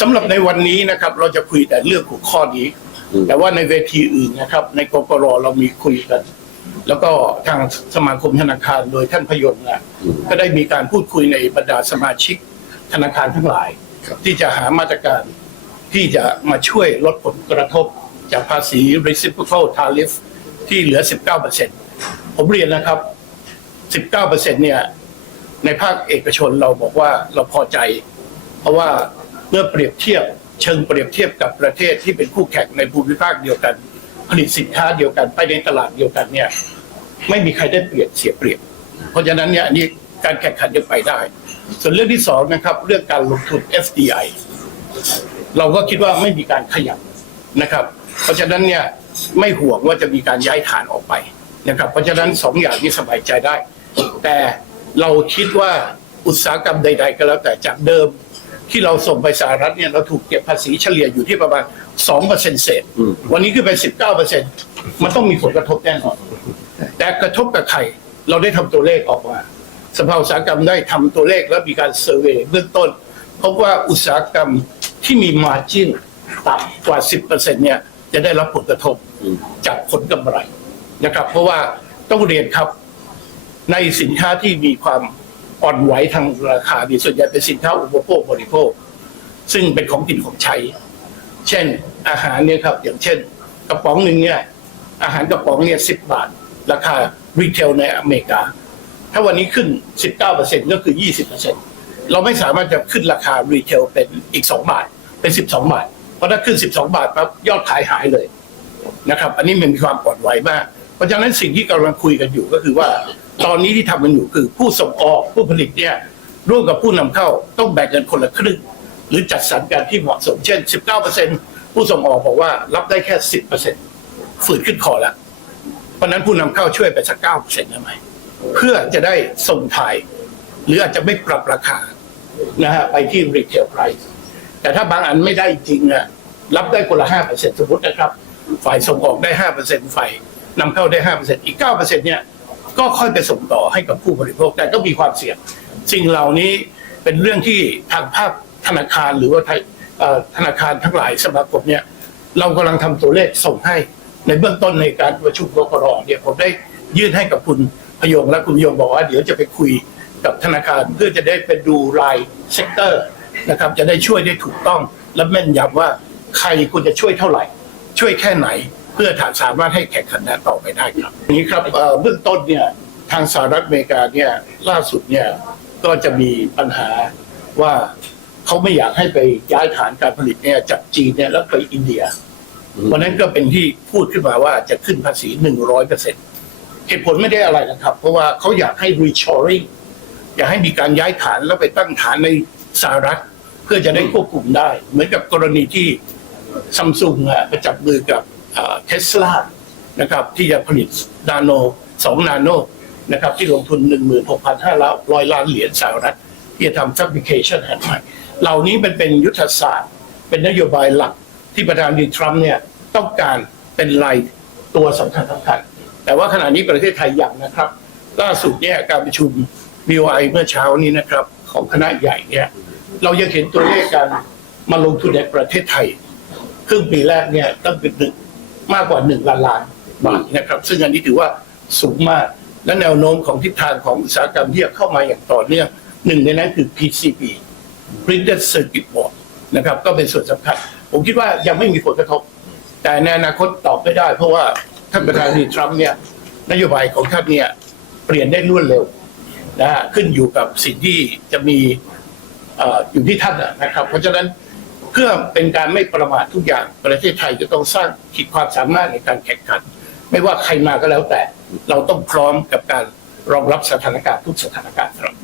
สำหรับในวันนี้นะครับ เราจะคุยแต่เรื่องหัวข้อนี้ แต่ว่าในเวทีอื่นนะครับ ในกกรเรามีคุยกัน แล้วก็ทางสมาคมธนาคารโดยท่านพยนต์นะก็ได้มีการพูดคุยในบรรดาสมาชิกธนาคารทั้งหลาย ที่จะหามาตรการที่จะมาช่วยลดผลกระทบจากภาษี reciprocal tariff ที่เหลือ 19%ผมเรียนนะครับ 19%เนี่ย ในภาคเอกชนเราบอกว่าเราพอใจ เพราะว่า เมื่อเปรียบเทียบเชิงเปรียบเทียบกับประเทศที่เป็นคู่แข่งในภูมิภาคเดียวกัน ผลิตสินค้าเดียวกันไปในตลาดเดียวกันเนี่ยไม่มีใครได้เปรียบเสียเปรียบ เพราะฉะนั้นเนี่ยอันนี้การแข่งขันยังไปได้ ส่วนเรื่องที่สองนะครับ เรื่องการลงทุน FDI เราก็คิดว่าไม่มีการขยับนะครับ เพราะฉะนั้นเนี่ยไม่ห่วงว่าจะมีการย้ายฐานออกไปนะครับ เพราะฉะนั้นสองอย่างนี้สบายใจได้ แต่เราคิดว่าอุตสาหกรรมใด ๆ ก็แล้วแต่จากเดิม ที่เราส่งไปสหรัฐเนี่ยเราถูกเก็บภาษีเฉลี่ยอยู่ที่ประมาณ2%เปอร์เซ็นต์เศษ วันนี้ขึ้นไป19เปอร์เซ็นต์มันต้องมีผลกระทบแน่นอนแต่กระทบกับใครเราได้ทำตัวเลขออกมาสภาอุตสาหกรรมได้ทำตัวเลขและมีการเซอร์เวยเบื้องต้นพบว่าอุตสาหกรรมที่มีมาจิ้นต่ำกว่า 10%เนี่ยจะได้รับผลกระทบจากผลกำไรนะครับ เพราะว่าต้องเรียนครับในสินค้าที่มีความ อ่อนไหวทางราคาดีส่วนใหญ่เป็นสินค้าอุปโภคบริโภค ซึ่งเป็นของกินของใช้ เช่นอาหารเนี่ยครับ อย่างเช่น กระป๋องหนึ่งเนี่ยอาหารกระป๋องเนี่ยสิบบาท ราคารีเทลในอเมริกา ถ้าวันนี้ขึ้น 19%ก็คือ 20%เราไม่สามารถจะขึ้นราคารีเทลเป็นอีก 2 บาท เป็น 12 บาท เพราะถ้าขึ้น 12 บาทปั๊บยอดขายหายเลยนะครับ อันนี้มันมีความปลอดไหวมาก เพราะฉะนั้นสิ่งที่กำลังคุยกันอยู่ก็คือว่า ตอนนี้ที่ทำกันอยู่คือผู้ส่งออกผู้ผลิตเนี่ยร่วมกับผู้นำเข้าต้องแบ่งกันคนละครึ่ง หรือจัดสรรกันที่เหมาะสม เช่น 19%ผู้ส่งออกบอกว่ารับได้แค่ 10%ฝืดขึ้นคอแล้วเพราะนั้นผู้นำเข้าช่วยไปสักเก้าเปอร์เซ็นต์ได้ไหมเพื่อจะได้ส่งถ่าย หรืออาจจะไม่ปรับราคานะฮะไปที่ retail price แต่ถ้าบางอันไม่ได้จริงอะรับได้คนละห้าเปอร์เซ็นต์สมมตินะครับ ฝ่ายส่งออกได้ห้าเปอร์เซ็นต์ฝ่ายนำเข้าได้ห้าเปอร์เซ็นต์อีกเก้าเปอร์เซ็นต์เนี่ย ก็ค่อยไปส่งต่อให้กับผู้บริโภคแต่ก็มีความเสี่ยง สิ่งเหล่านี้เป็นเรื่องที่ทางภาคธนาคารหรือว่าธนาคารทั้งหลายสมาคมเนี่ยเรากำลังทำตัวเลขส่งให้ในเบื้องต้นในการประชุมกกรเนี่ยผมได้ยื่นให้กับคุณพยงและคุณพยงบอกว่าเดี๋ยวจะไปคุยกับธนาคารเพื่อจะได้ไปดูรายเซกเตอร์นะครับจะได้ช่วยได้ถูกต้องและแม่นยำว่าใครควรจะช่วยเท่าไหร่ ช่วยแค่ไหน เพื่อสามารถให้แข่งขันได้ต่อไปได้ครับนี้ครับเอ่อเบื้องต้นเนี่ยทางสหรัฐอเมริกาเนี่ยล่าสุดเนี่ยก็จะมีปัญหาว่าเขาไม่อยากให้ไปย้ายฐานการผลิตเนี่ยจากจีนเนี่ยแล้วไปอินเดียวันนั้นก็เป็นที่พูดขึ้นมาว่าจะขึ้นภาษีหนึ่งร้อยเปอร์เซ็นเหตุผลไม่ได้อะไรนะครับ เพราะว่าเขาอยากให้ reshoring อยากให้มีการย้ายฐานแล้วไปตั้งฐานในสหรัฐ เพื่อจะได้ควบคุมได้ เหมือนกับกรณีที่ซัมซุงไปจับมือกับ เทสลานะครับที่จะผลิตนาโนสองนาโนนะครับที่ลงทุน 16,500 ล้านเหรียญสหรัฐที่จะทำ fabrication แห่งใหม่เหล่านี้มันเป็นยุทธศาสตร์ เป็นนโยบายหลักที่ประธานดีทรัมป์เนี่ยต้องการเป็นรายตัวสำคัญสำคัญ แต่ว่าขณะนี้ประเทศไทยยังนะครับ ล่าสุดเนี่ยการประชุม BOI เมื่อเช้านี้นะครับ ของคณะใหญ่เนี่ยเรายังเห็นตัวเลขการมาลงทุนในประเทศไทย ครึ่งปีแรกเนี่ยตั้งเป็นหนึ่ง มากกว่าหนึ่งล้านล้านบาทนะครับ ซึ่งอันนี้ถือว่าสูงมาก และแนวโน้มของทิศทางของอุตสาหกรรมที่จะเข้ามาอย่างต่อเนื่องหนึ่งในนั้นคือ PCB Printed Circuit Board นะครับก็เป็นส่วนสำคัญ ผมคิดว่ายังไม่มีผลกระทบ แต่ในอนาคตตอบไม่ได้ เพราะว่าท่านประธานาธิบดีทรัมป์เนี่ยนโยบายของท่านเนี่ยเปลี่ยนได้รวดเร็วนะขึ้นอยู่กับสิ่งที่จะมีเอ่อยู่ที่ท่านนะครับ เพราะฉะนั้น พื่อเป็นการไม่ประมาททุกอย่างประเทศไทยจะต้องสร้างขีดความสามารถในการแข่งขัน ไม่ว่าใครมาก็แล้วแต่ เราต้องพร้อมกับการรองรับสถานการณ์ทุกสถานการณ์ครับ